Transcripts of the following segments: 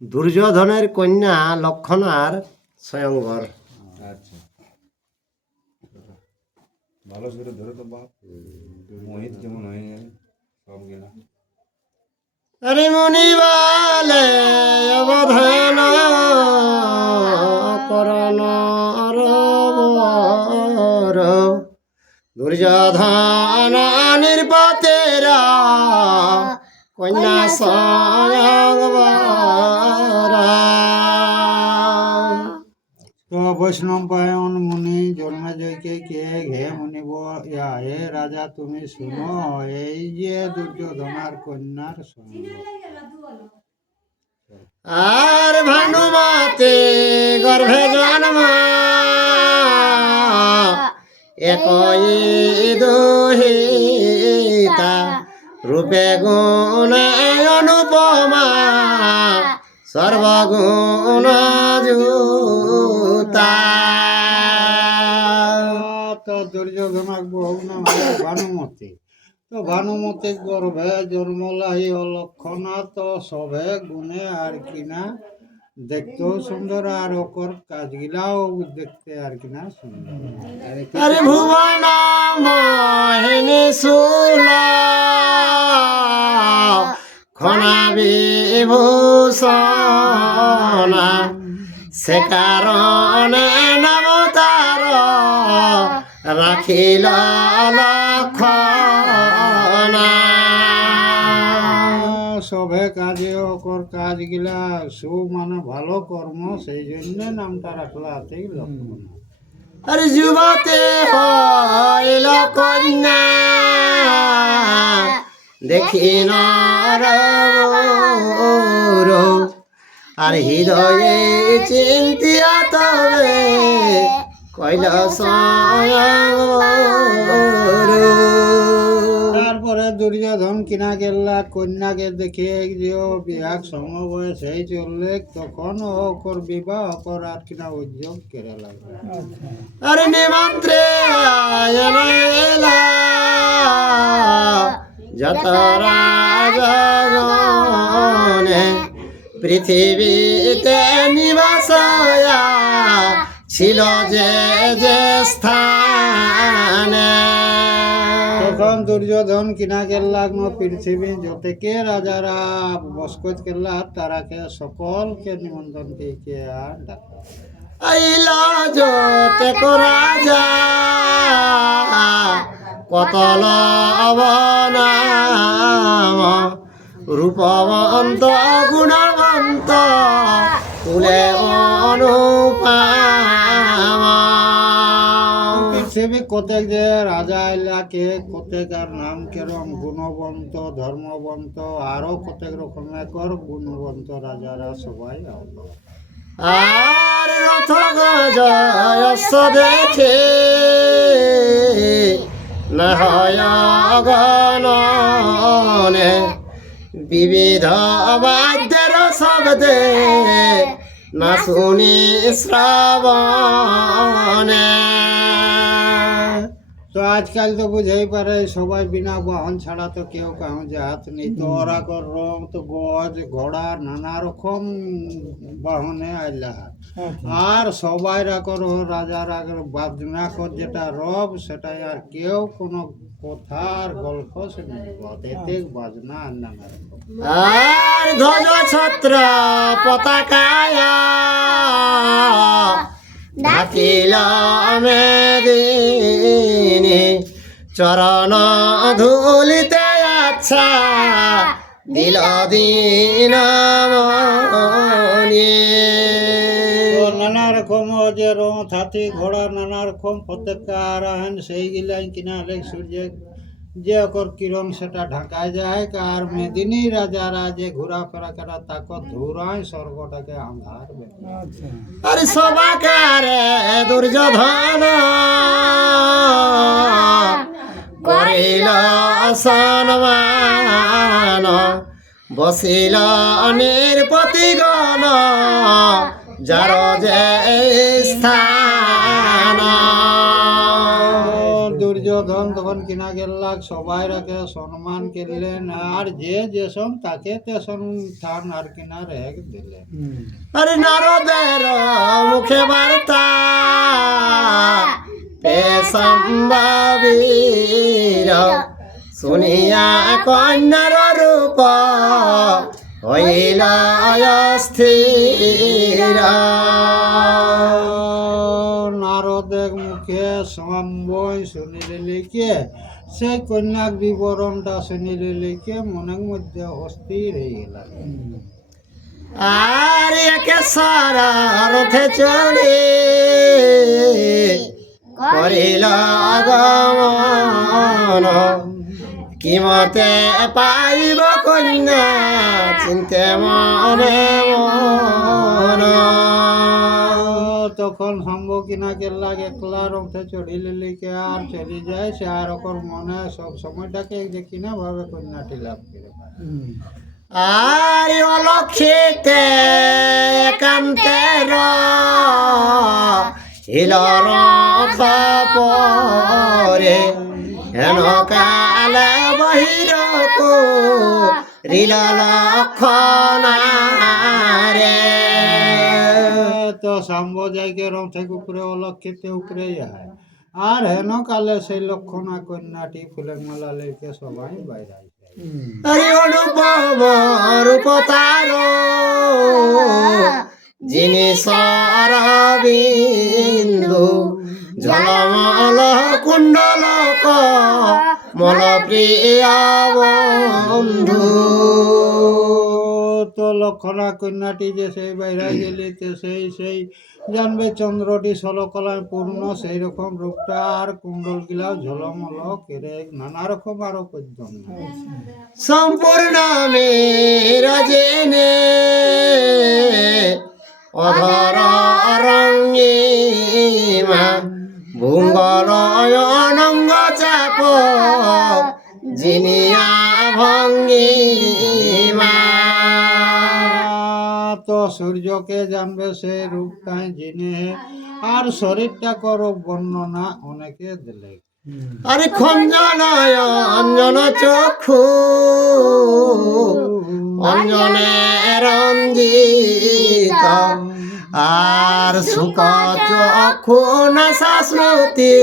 দুর্যোধনের কন্যা লক্ষণার স্বয়ংবর। আচ্ছা, ভালো করে ধরে তো বাপ, মোহিত যেমন হয়ে যায় সব গেলা। আরে মুনি বলে অবধান করণ রবর, দুর্যোধন নির্পতেরা কন্যা স্বয়ংবর। তো বৈষ্ণব পায়ন মুনি জন্মে জয়কে কে ঘে মুনি হে রাজা তুমি শুনো, এই যে দুর্যোধনার কন্যার স্বয়ংবর। আর ভানুমতে গর্ভে জন্ম একই দুহিতা, রূপে গুণে অনুপমা সর্বগুণ যুতা। তো দুর্যোধনার বহু নাম হলো ভানুমতি। তো ভানুমতি গর্ভে জন্মলাই অলক্ষণা, তো সবে গুণে আর কিনা দেখতেও সুন্দর, আর ওকর কাজগুলাও দেখতে আর কিনা সুন্দর। আরে ভুবন মোহিনী সুলা খনা বিভূষণ, সে কারণে নাম তার রাখিল লক্ষণা। সবে কাজে ওকর কাজগুলা মানে ভালো কর্ম, সেই জন্য নামটা রাখলা আতেই লক্ষণ। আরে যুবতে হইল কন্যা দেখি নর, আর হৃদয়ে চিন্তিয়া তবে কইল স্বয়ংবর। তারপরে দুর্যোধন কিনা গেলা কন্যাকে দেখে যে বিহাগ সমবয়সে চললে, তখন ওকর বিবাহ কর আর কিনা উদ্যোগ কেড়ে লাগবে। আরে নিমন্ত্রে এলা যত রাজগণে, পৃথিবীতে নিবাসয়া ছিল যে যে স্থানে। তখন দুর্যোধন কিনা গেলা পৃথিবী যতকে রাজারা বসকত করলা, তারাকে সকলকে নিমন্ত্রণ দিয়ে আর ডাকলা। আইল যতে রাজা কত লবনাম, রূপবন্ত গুণবন্ত তুলে অনুপম। পৃথিবী কতেক যে রাজা এলাকে কতেকার নাম কেরম গুণবন্ত, ধর্মবন্ত, আরো কতেক রকমের কর গুণবন্ত রাজারা সবাই আলো। আর রথ গজয়স দেখে না হয় গণনে, বিবিধ বাদ্যের শব্দে না শুনি শ্রাবণে। তো আজকাল তো বুঝেই পারে সবাই বিনা বাহন ছাড়া তো কেউ কাউ যাত নেই। তো ওরা কর রং তো গজ ঘোড়া নানা রকম বাহনে আইলা, আর সবাই রাকর রাজার আগের বাজনা কর যেটা রব, সেটাই আর কেউ কোনো কথার গল্প শুনে এতে বাজনা আর নানা রকম। আর ধ্বজ ছত্র পতাকায়া ঢাকিল মেদিনী, চরণ ধুলিতে আচ্ছা দিল দিনমণি। তো নানা রকম যে রথ হাতি ঘোড়া নানা রকম পতাকা আহেন, সেইগুলাই কিনা লেগ সূর্য যে ওকর কিরণ সেটা ঢাকায় যায়, আর মেদিনী রাজারা যে ঘোরাফেরা করা তাকে ধুরায় স্বর্গটাকে আন্ধার বের। আরে সবাকারে দুর্যোধন করিল সম্মান, বসিল নির্পতিগণ যার যে স্থান। দুর্যোধন তখন কিনা গেলাক সবাই রাখে সম্মান করলেন আর যে যেসম তাকে তেসম স্থান আর কিনা রেখ দিলেন। আরে নারদের মুখে বার্তা সম্ভাবীর শুনিয়া কন্যার রূপ হইল অস্থির। নারদের মুখে সম্বয় শুনিলে লিখে সেই কন্যার বিবরণটা শুনিলে লিখে মনের মধ্যে অস্থির হয়ে গেল। আর একে সারা রথে চড়ে করিল আগমন কি মতে পাইব কন্যা চিন্তে মনে মন। তখন সম্ভ কিনা কেল্লা একলা রথে চড়িলে লিখে আর চলে যায় সে আর ওর মনে সব সময়টাকে যে কিনা ভাবে কন্যাটি লাভ করে পায়। আর অলক্ষিতে একান্তের হিল রথ পরে হেন কালে বহিরকু রিল লক্ষণারে। তো সম্ভ যাইকে রথে উপরে অলক্ষিতে উপরে যায় আর হেন কালে সেই লক্ষণা কন্যাটি ফুলের মালা লেকে সবাই বাইরে যায়। আরে অনুপম রূপ তার জিনিস বিন্দু জলমল কুণ্ডলক মল প্রিয় বন্ধু। তো লক্ষণা কন্যাটি যে সেই বাইরে গেলে সেই জানবে চন্দ্রটি ষোলকলায় পূর্ণ সেই রকম রূপটা আর কুণ্ডল গিলাও ঝলমল কেরে নানা রকম আরো পদ্যম সম্পূর্ণ মেরাজেনে অধর রঙ্গিমা ভুঙ্গল অনঙ্গ চাপ জিনিয়া ভঙ্গিমা। তো সূর্যকে জানবে সে রূপটাই জিনে আর শরীরটা করো বর্ণনা অনেকে দিলে। আরে খঞ্জন অঞ্জন চক্ষু অঞ্জনে রঞ্জিত আর সুখ চক্ষু নাসা স্মৃতি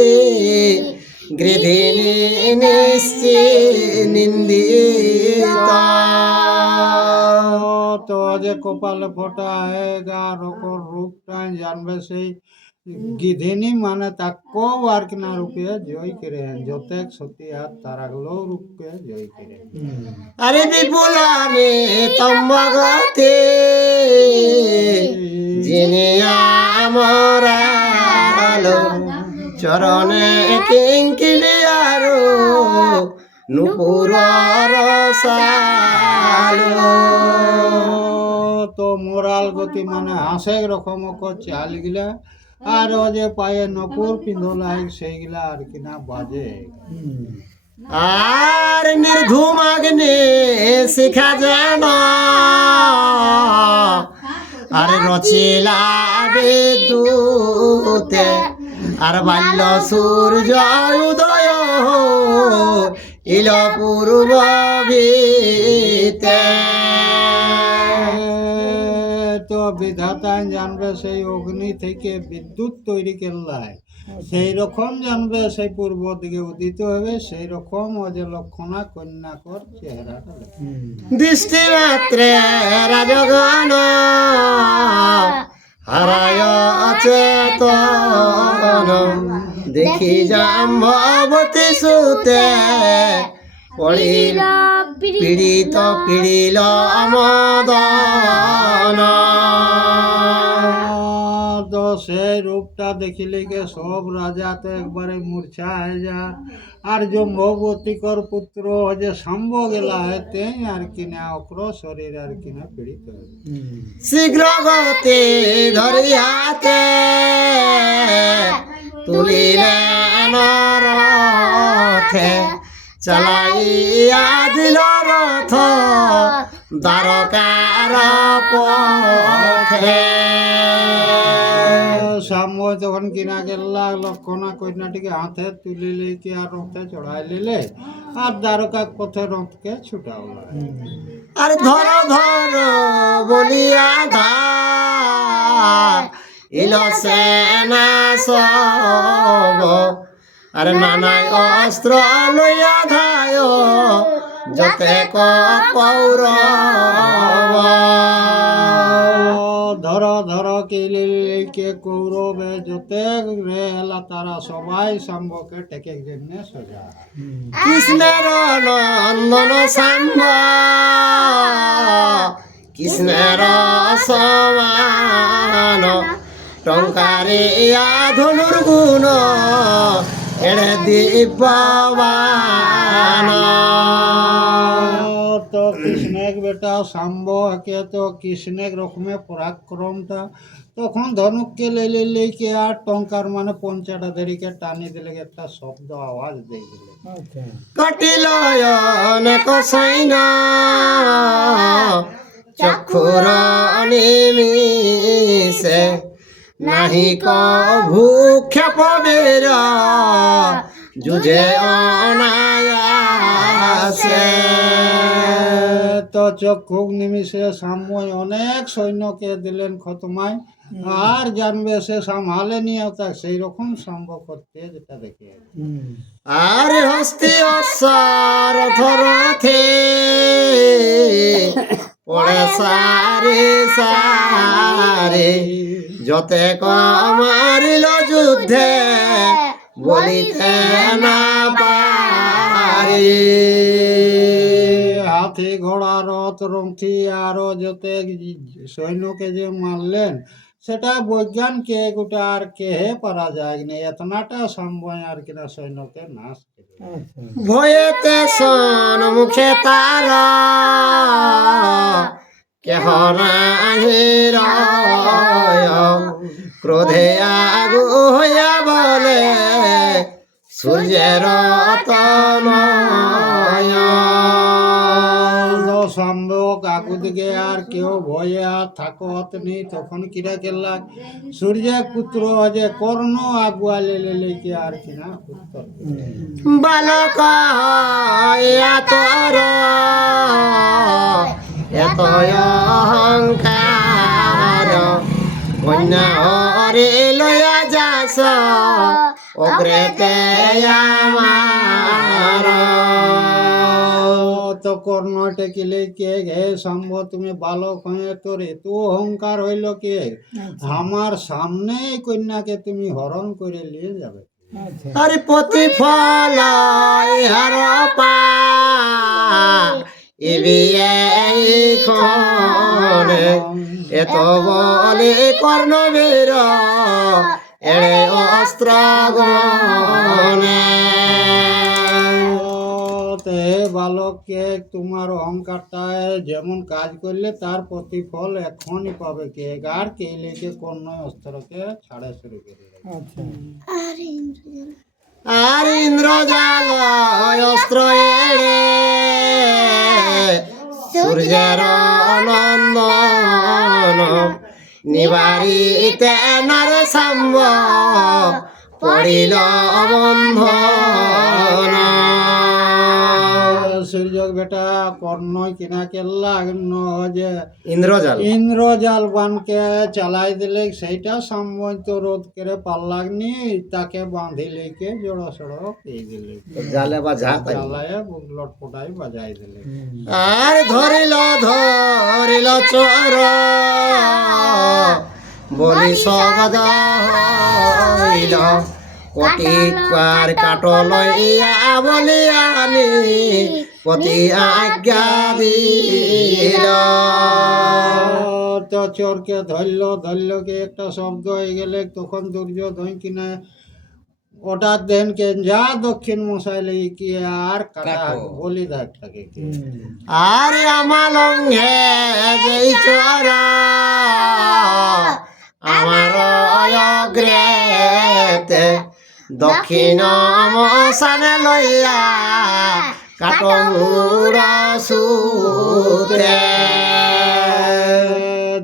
গৃধিনী নিন্দিত। তো যে কপালে ফোটা আর ওর রূপটাই জানবে সেই গিধিনী মানে তাকে আর কিনা রূপে জয় করে যতেক সতী আর তারাগুলো রূপকে জয় করে। আরে বিপুল তম্বগতে যিনি আমার আলো চরণে কিঙ্কিলি আরো নুপুর রসালো। তো মোরাল গতি মানে হাসে রকম চাল গিলা আর ও যে পায়ে নপুর পিন্ধলাই সেইগুলা আর কিনা বাজে। আর নির্ধুম অগ্নি শিখা যেন আর রচিলা বিদ্যুতে আর বাল্য সূর্য উদয় ইল পূর্ব ভিতে। তো বিধাতা জানবে সেই অগ্নি থেকে বিদ্যুৎ তৈরি করলাই সেই রকম জানবে সেই পূর্ব দিকে উদিত হবে সেই রকম ও যে লক্ষণা কন্যাকর চেহারাটা দৃষ্টি মাত্রে রাজগণ হারায় চেতন দেখি জাম্বতী সুতে পড়িল পীড়িত পীড়িল মদন। তো সেই রূপটা দেখিলে কে সব রাজা তো একবারে মূর্ছা হয়ে যা আর যে মৌবতীকর পুত্র যে সম্ভ গেলা হেতে আর কিনা অক্র শরীর আর কিনা পীড়িত শীঘ্র গতি ধরিয়াতে তুলিলেন রথে চালাইয়া দিল রথ দ্বারকার পথে। সাম্য তখন কিনা গেলা লক্ষণা কন্যাটিকে হাতে তুলে লেকে আর রথে চড়াই লিলে আর দ্বারকা পথে রথকে ছুটাওলা। আর ধর ধর বলিয়া ধা ইল সেনা সব, আর নানাই অস্ত্র লইয়া ধায় যতে কৌরব। ধর ধর কে কৌরবে যতে রে এলা তারা সবাই সাম্বকে টেকে জন্য সোজা। কৃষ্ণের নন্দন সাম্ব, কৃষ্ণের সমান, টঙ্কারিয়া ধনুর গুণ এড়ে দিব্যবান। তো কৃষ্ণের বেটা সাম্ব কে তো কৃষ্ণের রকমে পরাক্রমটা তখন ধনুককে লেকে আর টঙ্কার মানে পঞ্চাটা দেরিকে টানি দিলে একটা শব্দ আওয়াজ দিয়ে দিলে। কটিল অনেক সৈন্য চক্ষুর নিমিষে, নাহি ভূক্ষেপ বীর যুঝে অনায়াসে। তো চক্ষু নিমিষে সাম্যয় অনেক সৈন্যকে দিলেন খতমায়, আর জানবে সে সামহালে নিয়ে তা সেই রকম সম্ভব করতে যেটা দেখে। আর হস্তি অশ্বরথে পড়ে সারে সারে, যতে কমারিল যুদ্ধে বলিতে না পারে। হাতি ঘোড়া রথ রথি আরো যতে সৈন্যকে যে মারলেন সেটা বৈজ্ঞান কে গোটা আর কে পারা যায় না, এতনাটা সম্ভব আর কিনা সৈন্যকে নাশ করে। ভয়েতে সম্মুখে তার কেহ নাহি রয়, ক্রোধে আগু হইয়া বলে সূর্যের তনয়। সম্ভব কাকু দিকে আর কেউ ভয়ে আর থাকত নেই, তখন কিরা কেলা সূর্য পুত্র যে কর্ণ আগুয়া লেকে আর কিনা উত্তর বালক তোর এত অহংকার, কন্যা হরে লয়া যাস অগ্রেতে আমার। তো কর্ণটে কিলে কে হে সম্ভব তুমি বালক হয়ে তোর এত অহংকার হইল কে, আমার সামনে এই কন্যাকে তুমি হরণ করে নিয়ে যাবে। আরে প্রতিফল ইহার পা ইবিয়ে এত বলে কর্ণবীর এড়ে অস্ত্র গনে। তে বালককে তোমার অহংকারটায় যেমন কাজ করলে তার প্রতিফল এখনই পাবে কে, আর কে লেকে কোন অস্ত্রকে ছাড়া শুরু করে। আর ইন্দ্রজাল অস্ত্র এড়ে সূর্যের নন্দন, নিবারিতে নর সম্ভ পড়িল বন্ধন। সূর্য বেটা কর্ণই কিনা কেল্লা যে ইন্দ্রজাল বানকে চালাই দিলে সেইটা সম্বন্ধ রোধ করে পারলাগনি, তাকে বাঁধি লেকে জড়ো সড়ো পেয়ে দিলে, জালে বা জ্বালায় বুক লটপটাই বাজাই দিলে। আর ধরিল চোর বলি সগদ হইল, কোটি পার কাট লইয়া বলিয়ানি পতি আজ্ঞা দিল। তো চোরকে ধরল কে একটা শব্দ হয়ে গেলে তখন দুর্যোধন কিনা ওটা দেনকে যা দক্ষিণ মশাইলে কি আর কাটা বলি দেখ তাকে। আর আমার লঙ্ঘে যেই চোর আমার অগ্রেতে দক্ষিণ মশানে লইয়া কাটমুরা সুতে।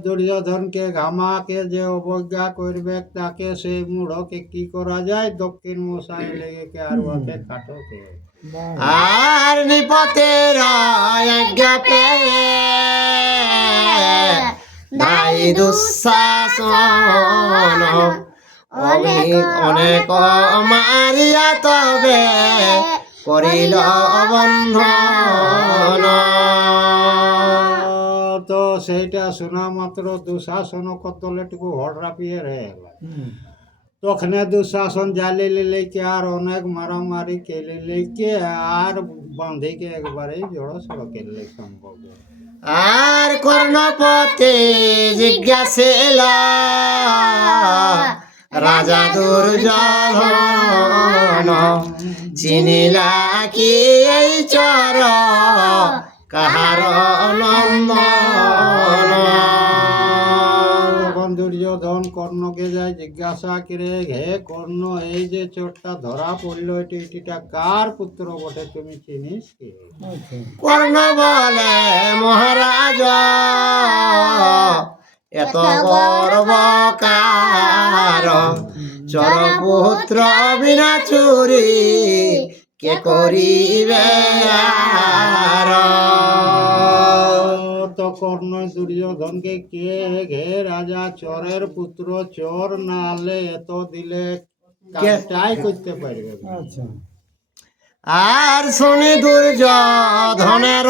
দুর্যোধনকে ঘামাকে যে অবজ্ঞা করবে তাকে সেই মূঢ়কে কি করা যায়, দক্ষিণ মশাই লেগে আর ওকে কাটকে। আর নিপতের আজ্ঞা পেয়ে দাই দুঃশাসন অনেক মারিয়া তবে করিল বন্ধন। তো সেইটা শোনা মাত্র দুঃশাসন কতলেটুকু হড়রাপিয়ে রয়ে গেল। তখনে দুঃশাসন জালি লেকে আর অনেক মারামারি কেলে লেকে আর বাঁধিকে একবারে জড়ো সড়ো কেলে সম্ভব। আর কর্ণপতি জিজ্ঞাসিল রাজা দুর্যোধন চিনিলা কি এই চর কাহার নন্দন। তখন দুর্যোধন কর্ণকে যায় জিজ্ঞাসা করে, হে কর্ণ, এই যে চোরটা ধরা পড়লো এটিটা কার পুত্র বটে, তুমি চিনিস কি? কর্ণ বলে, মহারাজ এত গর্ব কার, চরপুত্র বিনা চুরি কে করিবে আর। তো কর্ণ দুর্যোধনকে কে ঘে রাজা, চোরের পুত্র চোর, না হলে এত দিলে কাজটাই করতে পারবে না। আর শুনি দুর্যোধনের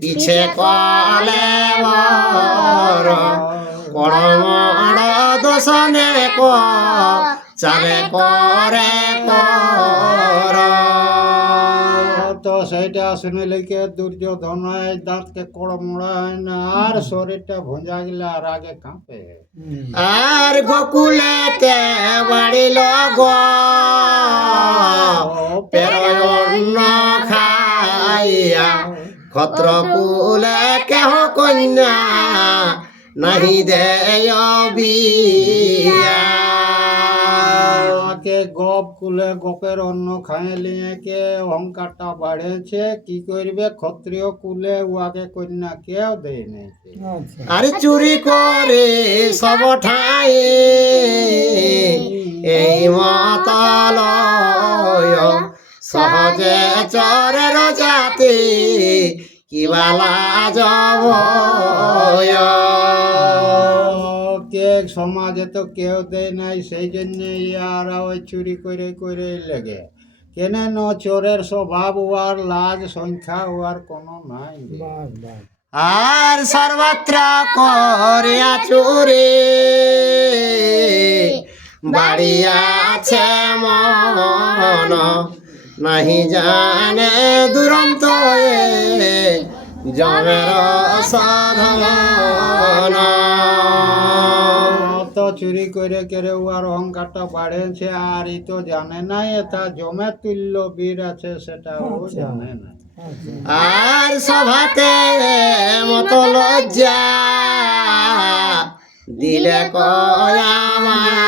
পিছে কলে বর, কর্মর দোষণে চালে করে কর। তো সেইটা শুনিলে কে দুর্যোধন দাঁতকে কড়মড়া হয় না আর শরীরটা ভঞ্জা গেলে আর আগে কাঁপে। আর গোকুলেতে বাড়িল গো পেরন্ন খাইয়া, ক্ষত্রকুলে কেহ কন্যা নাহি দেয় বিয়া। কে গপ কুলে গপের অন্ন খাইলিয়ে কে অহংকারটা বাড়েছে, কি করবে ক্ষত্রিয় কুলে উহাকে কন্যা কেউ দেয় নাই। আর চুরি করে সব ঠাই এই মতলয়, সহজে চরের জাতি কিবালা যাব। কে সমাজে তো কেউ দেয় নাই, সেই জন্য আর ওই চুরি করে করে লেগে। কেন চোরের স্বভাব উহার লাজ সংখ্যা উহার কোনো নাই। আর সর্বত্র করিয়া চুরি বাড়িয়াছে মন, নাহি জানে দুরন্ত জমের সাধন। তো চুরি করে করে উহার অহংকারটা বাড়েছে, আর ই তো জানে নাই এটা জমে তুল্য বীর আছে, সেটাও জানে না। আর সভাতে মত লজ্জা দিলে কয়ামায়,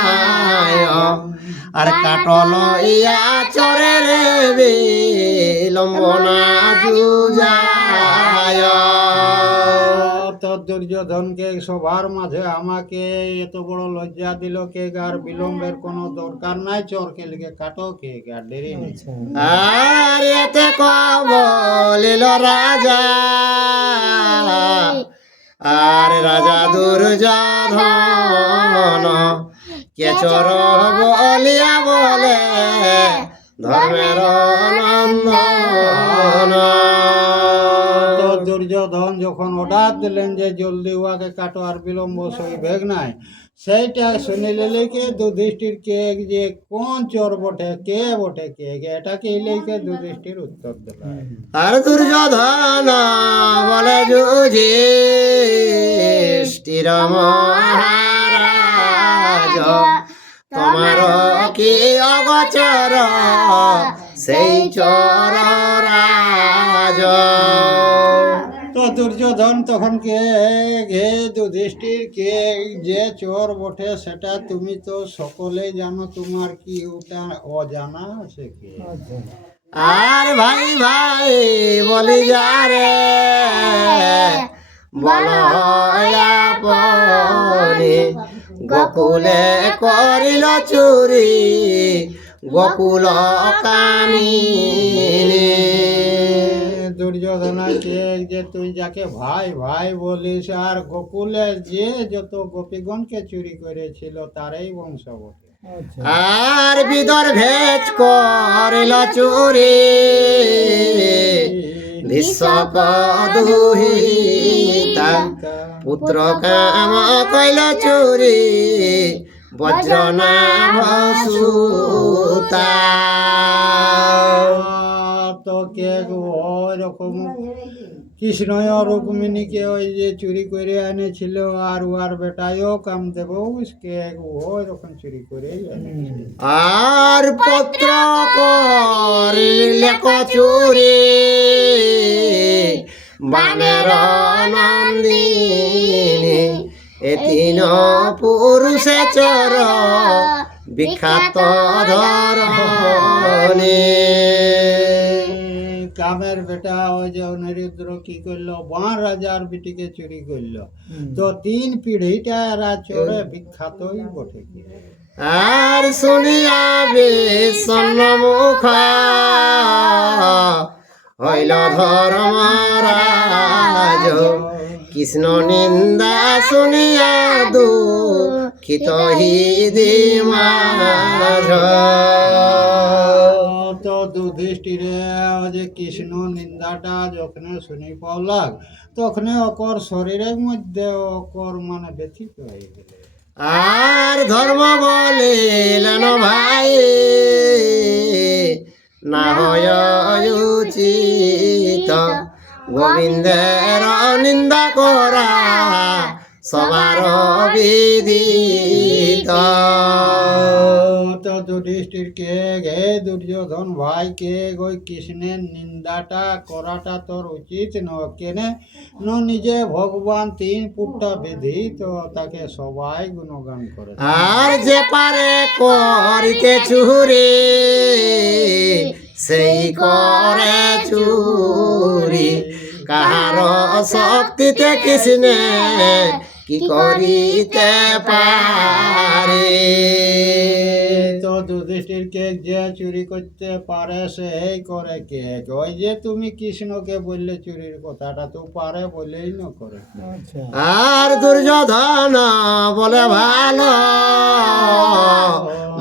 আর কাটল ইয়া চরে রে বিলম্বনা জুজায়। তো দুর্যোধনকে সবার মাঝে আমাকে এত বড় লজ্জা দিল কে, আর বিলম্বের কোনো দরকার নাই, চোরকে লিখে কাটো কে, আর দেরি নেই। আর এতে বলিল রাজা, আর রাজা দুর্যোধন কে চোর বলিয়া বলে ধর্মের নন্দন। তো দুর্যোধন যখন অর্ডার দিলেন যে জলদি উহাকে কাটো আর বিলম্ব সইবেগ নাই, সেইটা শুনিলে লেকে যুধিষ্ঠির কে যে কোন চোর বটে, কে বটে কে, এটাকে লেকে যুধিষ্ঠির উত্তর দিল। আর দুর্যোধন বলে যুধিষ্ঠির মহারাজ, তোমার কি অগোচর সেই চোর রাজ। তো দুর্যোধন তখন কে হে যুধিষ্ঠির কে যে চোর বটে সেটা তুমি তো সকলেই জানো, তোমার কি ওটা অজানা আছে কি? আর ভাই ভাই বলি যারে বলয়া পরে গোকুলে করিল চুরি গোকুল কামিনী। দুর্যোধনাকে যে তুই যাকে ভাই ভাই বলিস আর গোকুলে যে যত গোপীগণকে চুরি করেছিল তারই বংশ বটে। আর বিদর্ভেজ করিল চুরি বিশ্বক দুহিতা পুত্র কাম কইল চুরি বজ্র নাম সুতা। তো কে ওই রকম কৃষ্ণ রুক্মিণীকে ওই যে চুরি করে এনেছিল আর ওর বেটাইও কামদেব কে ওই রকম চুরি করে এনেছিল। আর পত্র করিলে চুরি বানের নন্দিনী এ তিন পুরুষে চোর বিখ্যাত ধরণী। কামের বেটা ওই যে অনিরুদ্র কি করলো বাঁ রাজার বিটিকে চুরি করলো, তো 3 পিঢ়িটা এরা চোরে বিখ্যাতই বটে। আর শুনিয়া বিষণ্ণমুখ হইল ধর্মরাজ কৃষ্ণ নিন্দা শুনিয়া দুঃখিত হৃদি মাঝ। তো যুধিষ্ঠিরে যে কৃষ্ণ নিন্দাটা যখন শুনি পাওলাক তখন অকর শরীরের মধ্যে অকর মানে ব্যথিত হয়ে গেল। আর ধর্ম বলিলেন ভাই না হয় উচিত গোবিন্দের নিন্দা করা সবার বিদিত। তো যুধিষ্ঠির কে গে দুর্যোধন ভাই কে ওই কৃষ্ণের নিন্দাটা করাটা তোর উচিত নয় কেনে ন নিজে ভগবান 3 ফুটটা বিধি তো তাকে সবাই গুণগান করে। আর যে পারে করিতে চুরি সেই করে চুরি কাহার শক্তিতে কৃষ্ণে কি করিতে পারে। তো যুধিষ্ঠির কে যে চুরি করতে পারে সেই করে কে ওই যে তুমি কৃষ্ণকে বললে চুরির কথাটা তো পারে বলেই না করে। আর দুর্যোধন বলে ভালো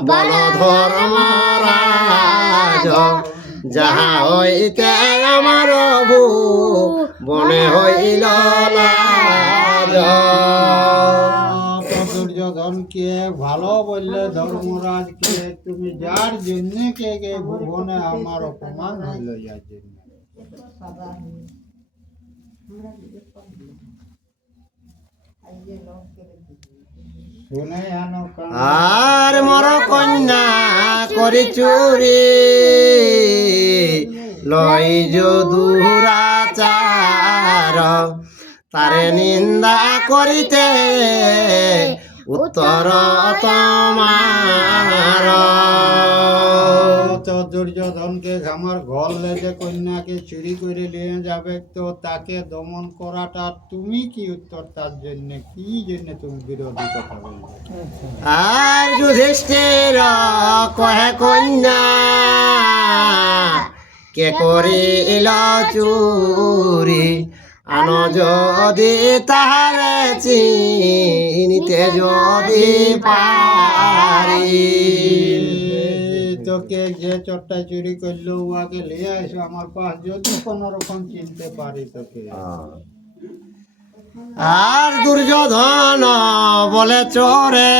বল ধর্মরাজ যাহা হইতে আমার বনে হইল লাজ। তো দুর্যোধনকে ভালো বললে ধর্মরাজকে তুমি যার জন্য কে কে ভুবনে আমার অপমান হইল যার জন্য। শুনে আনো কান আর মর কন্যা করি চুরি লই দুরাচার তারে নিন্দা করিতে উত্তর তোমার। তো দুর্যোধনকে আমার ঘর লেগে কন্যাকে চুরি করে নিয়ে যাবে তো তাকে দমন করাটা তুমি কি উত্তর তার জন্য কি জন্য তুমি বিরোধী কথা বলবে? আর যুধিষ্ঠির কহে কন্যা কে করিল চুরি আন যদি তাহারে চিনিতে যদি পারি। তোকে যে চোরটা চুরি করলো উহাকে নিয়ে আসো আমার পাশ যদি কোনো রকম চিনতে পারি তোকে। আর দুর্যোধন বলে চোরে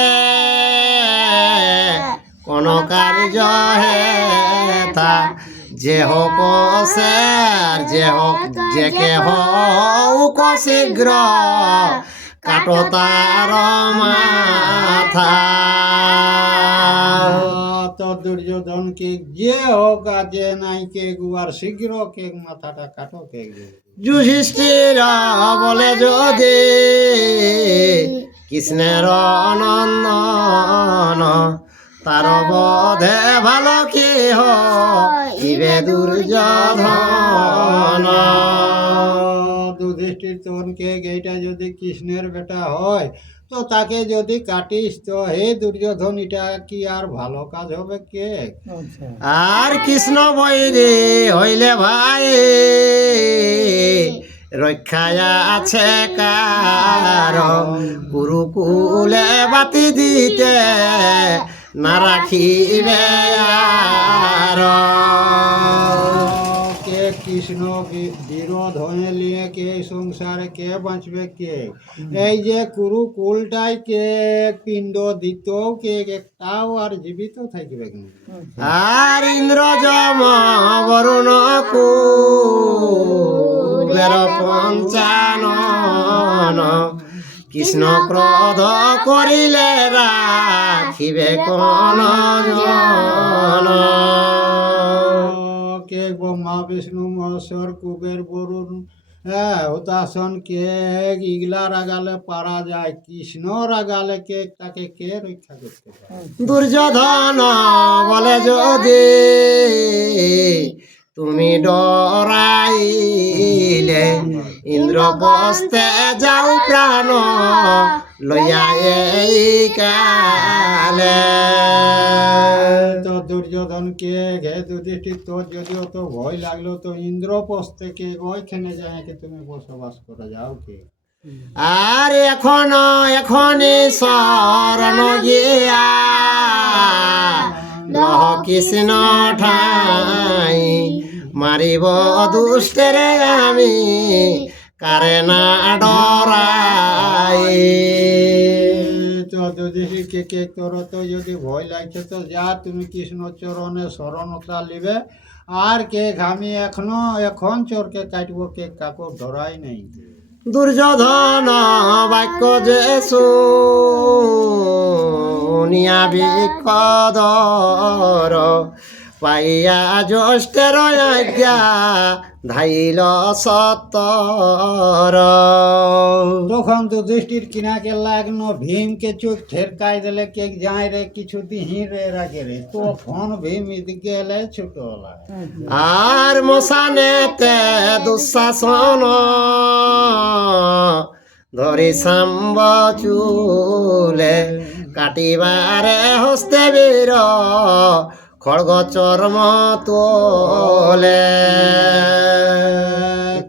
কোন কার্য হেথা যে হোক সে যে হোক যে কে হোক শীঘ্র কাটো তার মাথা। তো দুর্যোধন কে যে হোক আর যে নাই কে আর শীঘ্র কে মাথাটা কাটো কে। যুধিষ্ঠির বলে যদি কৃষ্ণের নন্দন তার বধে ভালো কি হইবে দুর্যোধন। যুধিষ্ঠির তখন কে এইটা যদি কৃষ্ণের বেটা হয় তো তাকে যদি কাটিস তো হে দুর্যোধন এটা কি আর ভালো কাজ হবে কে। আর কৃষ্ণ বৈরে হইলে ভাই রক্ষায় আছে কার কুরুকুলে বাতি দিতে না রাখিবে আর। কে কৃষ্ণ বিরোধ হয়ে নিয়ে কে সংসারে কে বাঁচবে কে। এই যে কুরুকুলটাই কে পিণ্ড দিত কে একটাও আর জীবিত থাকবে না। আর ইন্দ্র যম বরুণ কুবের পঞ্চানন কৃষ্ণ ক্রোধ করিলে রাখিবে কোন জন। কে ব্রহ্মা বিষ্ণু মহেশ্বর কুবের বরুণ হুতাসন কে ইগলা রাগালে পারা যায়, কৃষ্ণ রাগালে কে তাকে কে রক্ষা করতে পারে। দুর্যোধন বলে যদি তুমি ডরাইলে ইন্দ্রপ্রস্থে যাও প্রাণ লইয়া এই কালে। তো দুর্যোধন কে ঘে যুধিষ্ঠির তোর যদি অত ভয় লাগলো তো ইন্দ্রপ্রস্থে কে ওইখানে যায় কে তুমি বসবাস করে যাও কে। আর এখনই শরণ গিয়া লহ কৃষ্ণ ঠাই মারিব দুষ্টের আমি কারে না ডরাই। তো যুধিষ্ঠির কে তোর তো যদি ভয় লাগছে তো যা তুমি কৃষ্ণ চরণে শরণতা লিবে আর কে আমি এখন চোরকে কাটবো কে কাকু ধরাই নেই। দুর্যোধন বাক্য যে শুনিয়া বিকদর পাইয়া জ্যেষ্ঠের আজ্ঞা ধাইল সত্তর। তখন যুধিষ্ঠির কিনাকে লাগলো ভীমকে চোখ ঠেরকাই দিলে কে যায় রে কিছু দিহি রে রাগে রে। তখন ভীম এদিকে এলে ছোট হলা আর মশানেতে দুঃশাসন ধরি সাম্ব চুলে কাটিবারে হস্তে বীর খড়গ চর্ম তোলে।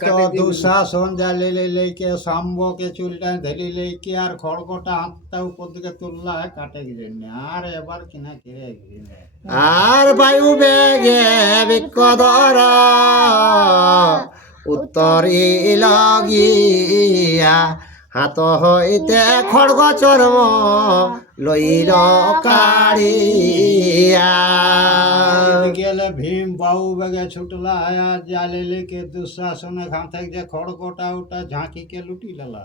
তো দুঃশাসন জ্বালিলে লেকে শাম্বকে চুলটা ধরি লেকে আর খড়গটা হাতটা উপর দিকে তুললা কাটে গেলেন আর এবার কিনা কে আর বায়ু বেগে বিকদর উত্তরি লগিয়া হাত হইতে খড়গ চর্ম লইল কাড়িয়া। গেলে ভীম বাহু বেগে ছুটলা আর জ্বালিলে কে দুঃশাসনে ঘাম থেকে যে খড়গটা ওটা ঝাঁকিকে লুটি লেলা।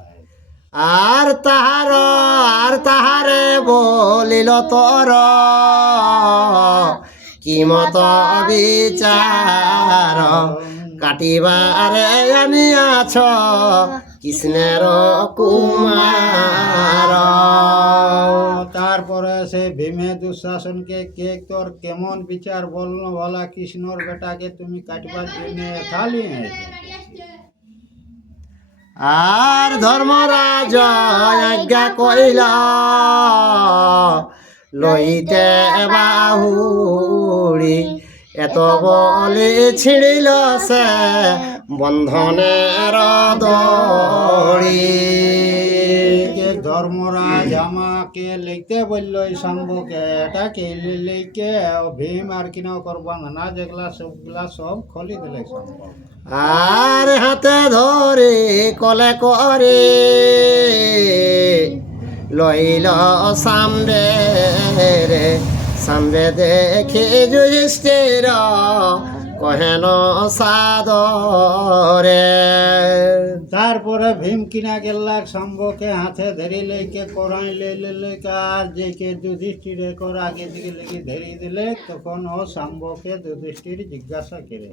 আর তাহারে বলিল তোর কি মত বিচার কাটিবারে আমি আছ কৃষ্ণের কুমার। তারপরে সে ভীমে দুঃশাসনকে কে তোর কেমন বিচার বললো বলা কৃষ্ণর বেটাকে তুমি কাটবার জন্য খালি আর ধর্মরাজ আজ্ঞা কইল লইতে বাহুড়ি এত বলে ছিড়িল সে বন্ধনের দড়ি। ধর্মরাজ আমাকে লিখতে বললো এই সম্ভবকে এটাকে লিখে ভীম আর কিনা করবা না যেগুলা সবগুলা সব খলি দিলে সম্ভব। আর হাতে ধরে কলে করে লইল সামনে রে সামনে দেখে যুধিষ্ঠির কহেন সাদরে। তারপরে ভীম কিনা গেল্লাক শম্ভকে হাতে ধরি লেকে করাই লে আর যে কে যুধিষ্ঠিরে কর আগে দিকে লেগে ধরি দিলে তখন ও শম্ভকে যুধিষ্ঠির জিজ্ঞাসা করে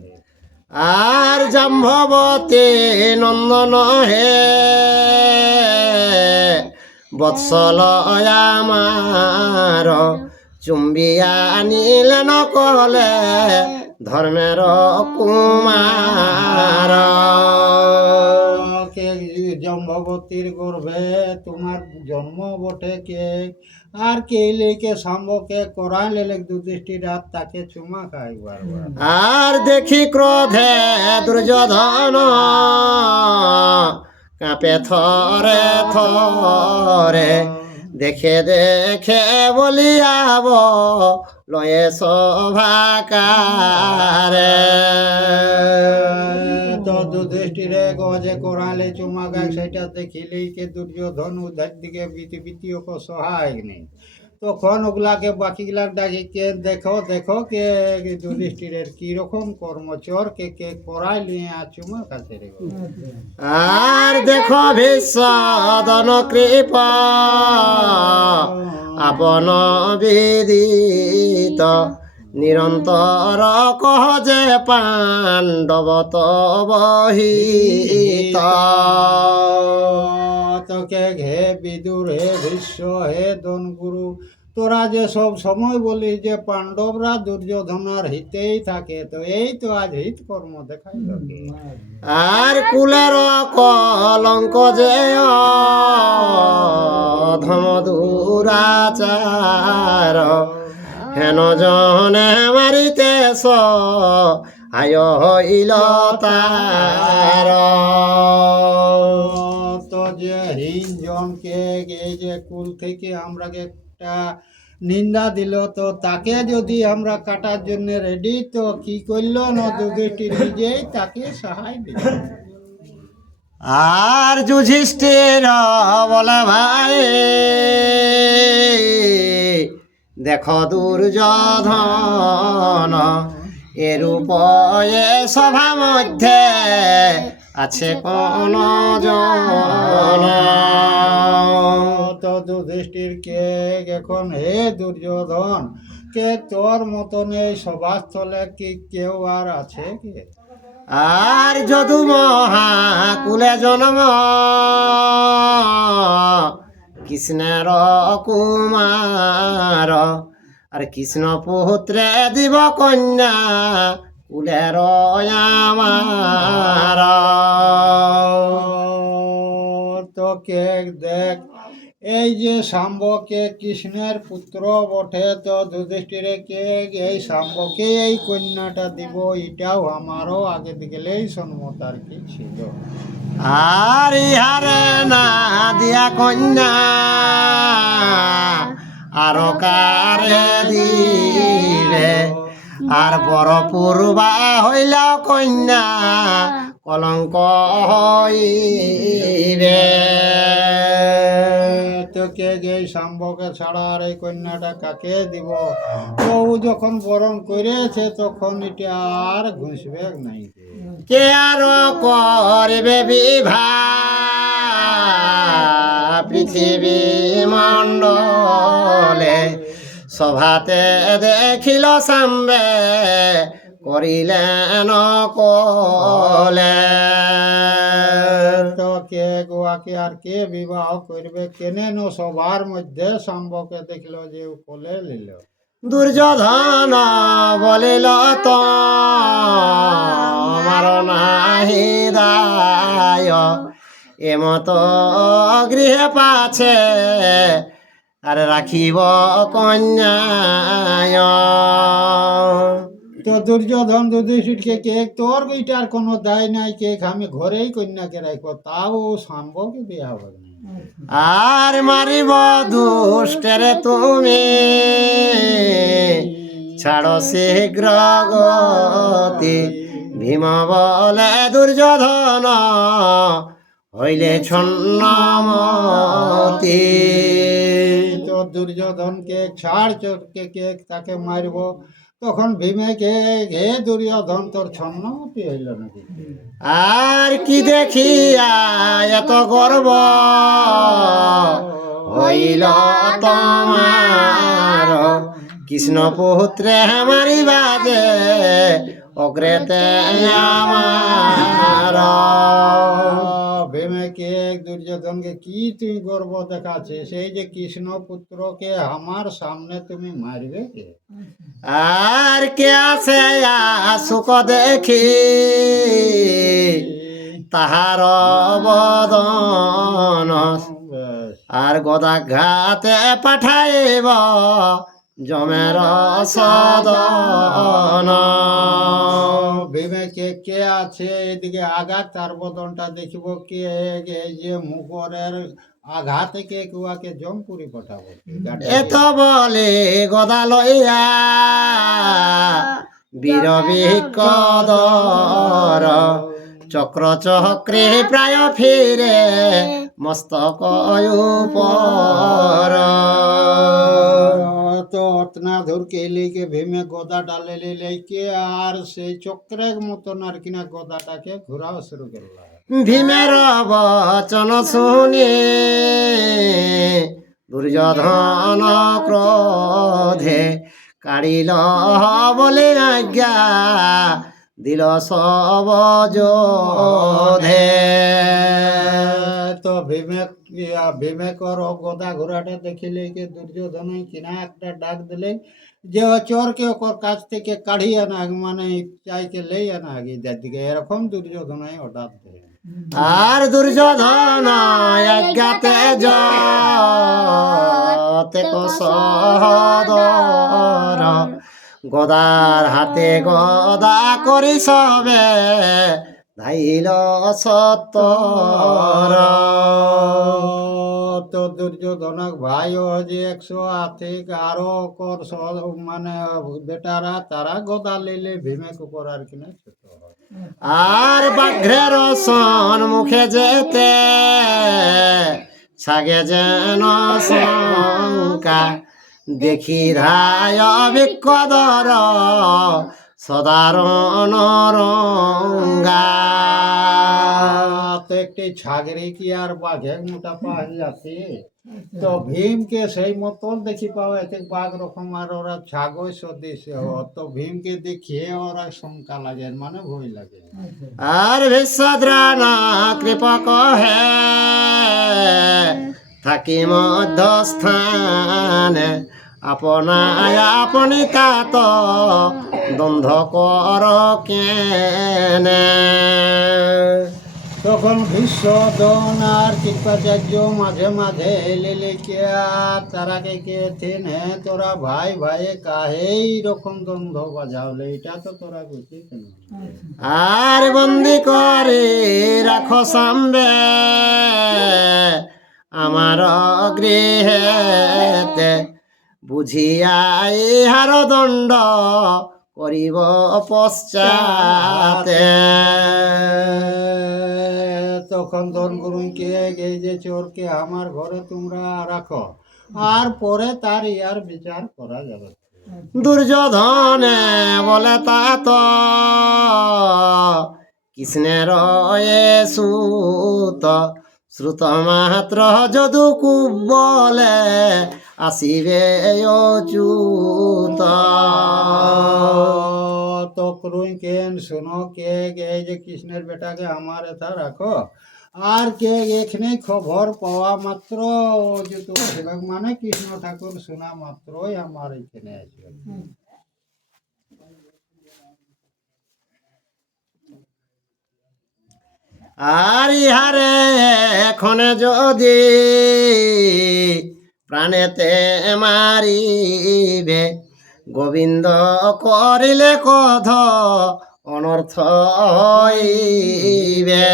আর জাম্ভবতী নন্দন হে বৎসল আমার চুম্বিয়া নিলেন কলে ধর্মের কুমার। কে জম্ভবতীর গর্ভে তোমার জন্ম বটে কে আর কে লেকে শম্ভকে করাই লেলে যুধিষ্ঠির আর তাকে চুমা খাইবার আর দেখি ক্রোধে দুর্যোধন কাঁপে থরে থরে দেখে দেখে বলিয়াব লয়ে সভাকারে। তো যুধিষ্ঠিরে গজে করালে চুমা গায় সেটা দেখিলেই কে দুর্যোধন উধার দিকে বিতিও সহায় নেই। তখন ওগুলাকে বাকিগুলাক ডাকি কে দেখো দেখো কে যুধিষ্ঠিরের কিরকম কর্মচর কে কে করাই নিয়ে আর চুমা কাছে রে। আর দেখো ভীষ্মদন কৃপ আপন বিদিত নিরন্তর কহ যে পাণ্ডব বহিত। তোকে ঘে বিদুর হে ভীষ্ম হে দনগুরু তোরা যে সব সময় বলিস যে পাণ্ডবরা দুর্যোধনার হিতেই থাকে, তো এই তো আজ হিত কর্ম দেখাইল কি? আর কুলের কলঙ্ক যে ধম দুরাচার হেন জনে মারিতেছ আয় হইল তার। তো যে হীন জনকে এই যে কুল থেকে আমরা একটা নিন্দা দিল, তো তাকে যদি আমরা কাটার জন্য রেডি, তো কি করল না যুধিষ্ঠির নিজেই তাকে সাহায্য দিল। আর যুধিষ্ঠির বলে ভাই দেখো দুর্যোধন এরূপ এ সভা মধ্যে আছে কোন জন। তো যুধিষ্ঠির কে এখন হে দুর্যোধন কে তোর মতন এই সভাস্থলে কি কেউ আর আছে কি? আর যদু মহাকুলে জন্ম কৃষ্ণের কুমার আর কৃষ্ণ পুত্রে দিব কন্যা কুলের আমার। তো কে দেখ এই যে শাম্বকে কৃষ্ণের পুত্র বটে, তো যুধিষ্ঠিরে কে এই শাম্বকে এই কন্যাটা দিব, এটাও আমারও আগে গেলেই সম্মত আর কি ছিল। আর ইহারে না দিয়া কন্যা আর কারে দিবে আর বড় পূর্বা হইল কন্যা কলঙ্ক হইবে। তো কে এই শাম্বকে ছাড়া আর এই কন্যাটা কাকে দিব? তো ও যখন বরণ করেছে তখন এটা আর ঘুষবে নাই। কে আর করবে বিভা পৃথিবী মণ্ডলে সভাতে দেখিল সাম্বে করিলেন কলে। তো কে গোয়াকে আর কে বিবাহ করবে? কেনে ন সবার মধ্যে শাম্বকে দেখলো যে ও কোলে নিল। দুর্যোধন বলিল তো আমার নাহি দায় এমত গৃহে পাছে আর রাখিব কন্যায়। তো দুর্যোধন যুধিষ্ঠিরকে কে তোর এটার কোনো দায় নাই, কে আমি ঘরেই কন্যাকে রাখবো, তাও শাম্বকে বিয়ে হবে না। আর মারিব দুষ্টের তুমি ছাড়ো শীঘ্র গতি ভীম বলে দুর্যোধন হইলে ছন্নমতি। তো দুর্যোধনকে ছাড় চোরকে কে তাকে মারবো, তখন ভীমেকে হে দুর্যোধন তোর ছন্নমতি হইল নাকি? আর কি দেখিয়া এত গর্ব হইল তোমার, কৃষ্ণ পুত্রে মারিবা যে অগ্রেতে আমার। ভীমেকে দুর্যোধনকে কি তুই গর্ব দেখাচ্ছে, সেই যে কৃষ্ণ পুত্রকে আমার সামনে তুমি মারবে কে? আর কে আছে সুখ দেখি তাহার বদন, ব্যাস। আর গদাঘাতে পাঠাইব জমের সদন। ভীমেকে কে আছে এদিকে আঘাত, তার বদনটা দেখিব কে, এই যে মুখরের আঘাতে কে কুয়াকে জমপুরি পাঠাবো। এত বলে গদা লইয়া বীর বিকদর, চক্র চক্রে প্রায় ফিরে মস্তক উপর। তো অতনা ধর কে লিখে ভীমে গদাটা লেলে লেকে আর সেই চক্রের মতন আর কিনা গদাটাকে ঘোরাও শুরু করল। ভীমের বচন শুনে দুর্যোধন ক্রোধে কাড়িল বলে আজ্ঞা দিল সব যোধে। তো ভীমেকর গদা ঘোড়াটা দেখিলে কি দুর্যোধন কিনা একটা ডাক দিলে যে চোরকে ওর কাছ থেকে কাঢ়িয়ে আনা, মানে চাইকে লেই আনা আগে দিকে, এরকম দুর্যোধন হঠাৎ দিলেন। আর দুর্যোধন আজ্ঞাতে যতে সহদর, গদার হাতে গদা করি সবে ধাইল সত্তর। তো দুর্যোধনক ভাইও যে 100 আরো কর মানে বেটারা তারা গদা লেলে ভীমেক উপর আর কিনা ছোট হয়। আর বাঘ্রের মুখে যেতে ছাগে যেন শঙ্কা, দেখি রায় বিকদর সদারণ রঙ্গা। তো একটি ছাগরি কি আর বাঘের মোটা পাওয়া যাচ্ছে? তো ভীমকে সেই মতন দেখি পাওয়া এতে বাঘ রকম, আর ওরা ছাগল সদৃশ। তো ভীমকে দেখিয়ে ওরা শঙ্কা লাগে, মানে ভয় লাগে। আর বিশ্বদ্রানা কৃপক হে থাকি মধ্যস্থানে, আপনায় আপনি তাত দ্বন্দ্ব কর কেনে। তখন ভীষ্মদন আর কৃপাচার্য মাঝে মাঝে এলে লেকে আর তারাকে কে থেনে তোরা ভাই ভাই কাহেই রকম দ্বন্দ্ব বাজাওলে, এটা তো তোরা বুঝিস না। আর বন্দি করে রাখো সামবে আমার গৃহেতে, বুঝিয়া ইহার দণ্ড করিব পশ্চাতে। তখন ধনগুরুকে এই যে চোরকে আমার ঘরে তোমরা রাখো, আর পরে তার ইয়ার বিচার করা যাবে। দুর্যোধনে বলে তা তো কৃষ্ণের এ সুত, শ্রুত মাত্র যদু বলে আসিবে অচ্যুত। তো কেন শোনো কে এই যে কৃষ্ণের বেটাকে আমার এথা রাখো, আর কে এখানে খবর পাওয়া মাত্র অচ্যুত সেবক মানে কৃষ্ণ ঠাকুর শোনা মাত্রই আমার এখানে আসবে। আর ইহারে এখনে যদি প্রাণেতে মারিবে, গোবিন্দ করিলে কধ অনর্থ হইবে।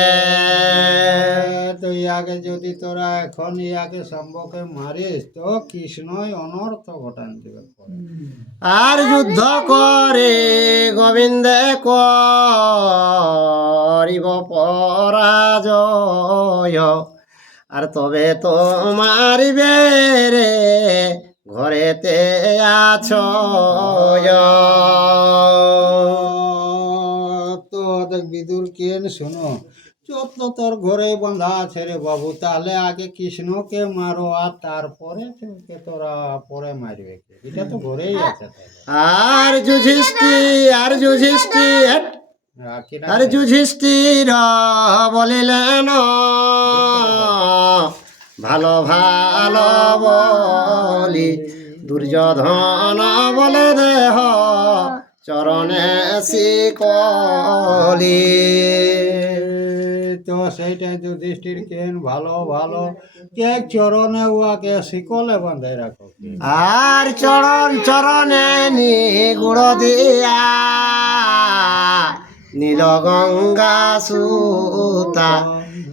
তো ইয়াকে যদি তোরা এখন ইয়াকে সম্ভবকে মারিস তো কৃষ্ণই অনর্থ ঘটান দেবে। আর যুদ্ধ করে গোবিন্দে করিব পরাজয়, আর তবে তো মারিবে রে ঘরেতে আছো তো দেখ বিদুর কেন শোনো, চোখ তো তোর ঘরে বাঁধা আছে রে বাবু, তাহলে আগে কৃষ্ণকে মারো আর তারপরে তোকে তোরা পরে মারবে কে? এটা তো ঘরেই আছে তাহলে। আর যুধিষ্ঠির রাখি না আর যুধিষ্ঠির বলিলেন ভালো ভালো বলি, দুর্যোধন বলে দেহ চরণে শিকলি। তো সেইটা যুধিষ্ঠির কেন ভালো ভালো কে চরণে উয়াকে শিকলে বাঁধে রাখো কে? আর চরণে নি গুড় দিয়া নীল গঙ্গা সুতা,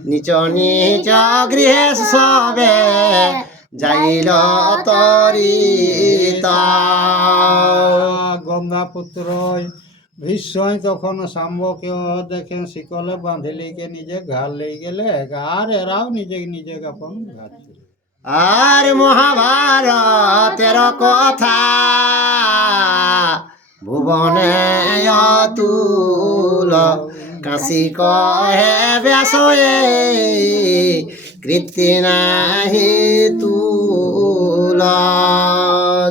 নিচ নিচ গৃহে সবে যাইল তরিতা। গঙ্গা পুত্র ভীষ্মই তখন শাম্বকে দেখেন শিকলে বাঁধিলিকে নিজে ঘাড় লেই গেলে, আর এরাও নিজে নিজে আপন ঘাড়ছিল। আর মহাভারতের কথা ভুবনে অতুল, কাশি কহে ব্যাসয়ে কীর্তি নাহি তুল।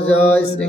জয় শ্রী